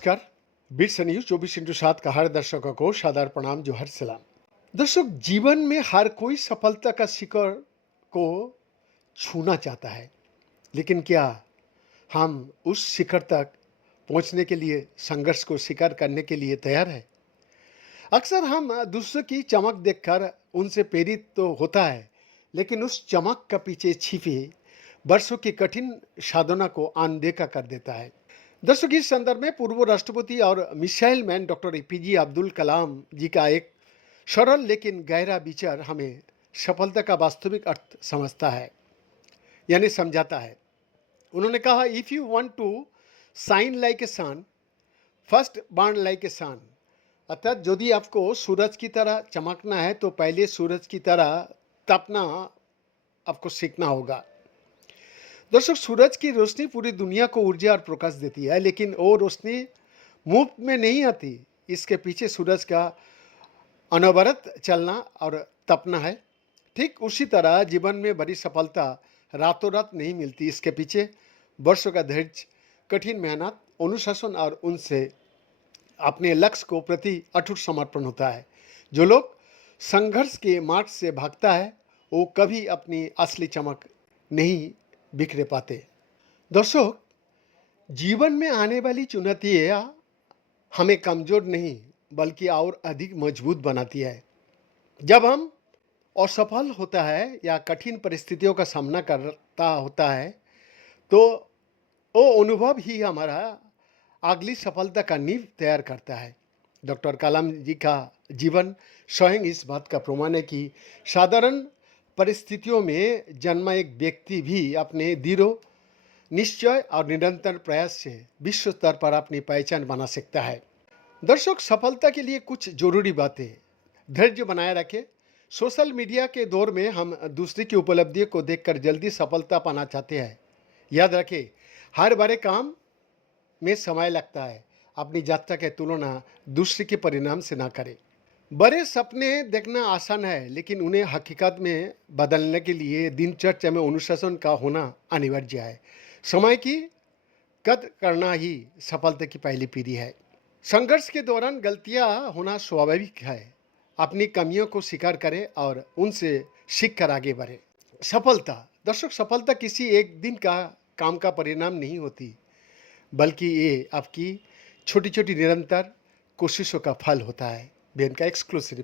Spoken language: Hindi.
नमस्कार। बिट्स न्यूज 24/7 का हर दर्शकों को सादर प्रणाम, जोहर सलाम। दर्शक, जीवन में हर कोई सफलता का शिखर को छूना चाहता है, लेकिन क्या हम उस शिखर तक पहुंचने के लिए संघर्ष को स्वीकार करने के लिए तैयार है? अक्सर हम दूसरों की चमक देखकर उनसे प्रेरित तो होता है, लेकिन उस चमक का पीछे छिपी वर्षों की कठिन साधना को अनदेखा कर देता है। दर्शकों, इस संदर्भ में पूर्व राष्ट्रपति और missile man doctor APJ Abdul Kalam ji का एक सरल लेकिन गहरा विचार हमें सफलता का वास्तविक अर्थ समझता है, यानी समझाता है। उन्होंने कहा, if you want to shine like a sun, first burn like a sun. अर्थात यदि आपको सूरज की तरह चमकना है तो पहले सूरज की तरह तपना आपको सीखना होगा। दर्शक, सूरज की रोशनी पूरी दुनिया को ऊर्जा और प्रकाश देती है, लेकिन वो रोशनी मुफ्त में नहीं आती। इसके पीछे सूरज का अनवरत चलना और तपना है। ठीक उसी तरह जीवन में बड़ी सफलता रातों रात नहीं मिलती। इसके पीछे वर्षों का धैर्य, कठिन मेहनत, अनुशासन और उनसे अपने लक्ष्य को प्रति अटूट समर्पण होता है। जो लोग संघर्ष के मार्ग से भागता है वो कभी अपनी असली चमक नहीं बिखरे पाते। दर्शक, जीवन में आने वाली चुनौतियां हमें कमजोर नहीं बल्कि और अधिक मजबूत बनाती है। जब हम असफल होता है या कठिन परिस्थितियों का सामना करता होता है तो वो अनुभव ही हमारा अगली सफलता का नींव तैयार करता है। डॉक्टर कलाम जी का जीवन स्वयं इस बात का प्रमाण है कि साधारण परिस्थितियों में जन्मा एक व्यक्ति भी अपने दृढ़ निश्चय और निरंतर प्रयास से विश्व स्तर पर अपनी पहचान बना सकता है। दर्शक, सफलता के लिए कुछ जरूरी बातें धैर्य बनाए रखें। सोशल मीडिया के दौर में हम दूसरे की उपलब्धियों को देखकर जल्दी सफलता पाना चाहते हैं। याद रखें, हर बड़े काम में समय लगता है। अपनी यात्रा की तुलना दूसरे के परिणाम से ना करें। बड़े सपने देखना आसान है, लेकिन उन्हें हकीकत में बदलने के लिए दिनचर्या में अनुशासन का होना अनिवार्य है। समय की कद्र करना ही सफलता की पहली पीढ़ी है। संघर्ष के दौरान गलतियां होना स्वाभाविक है। अपनी कमियों को स्वीकार करें और उनसे सीखकर आगे बढ़ें। सफलता, दर्शक, सफलता किसी एक दिन का काम का परिणाम नहीं होती, बल्कि ये आपकी छोटी छोटी निरंतर कोशिशों का फल होता है। बेन का एक्सक्लूसिव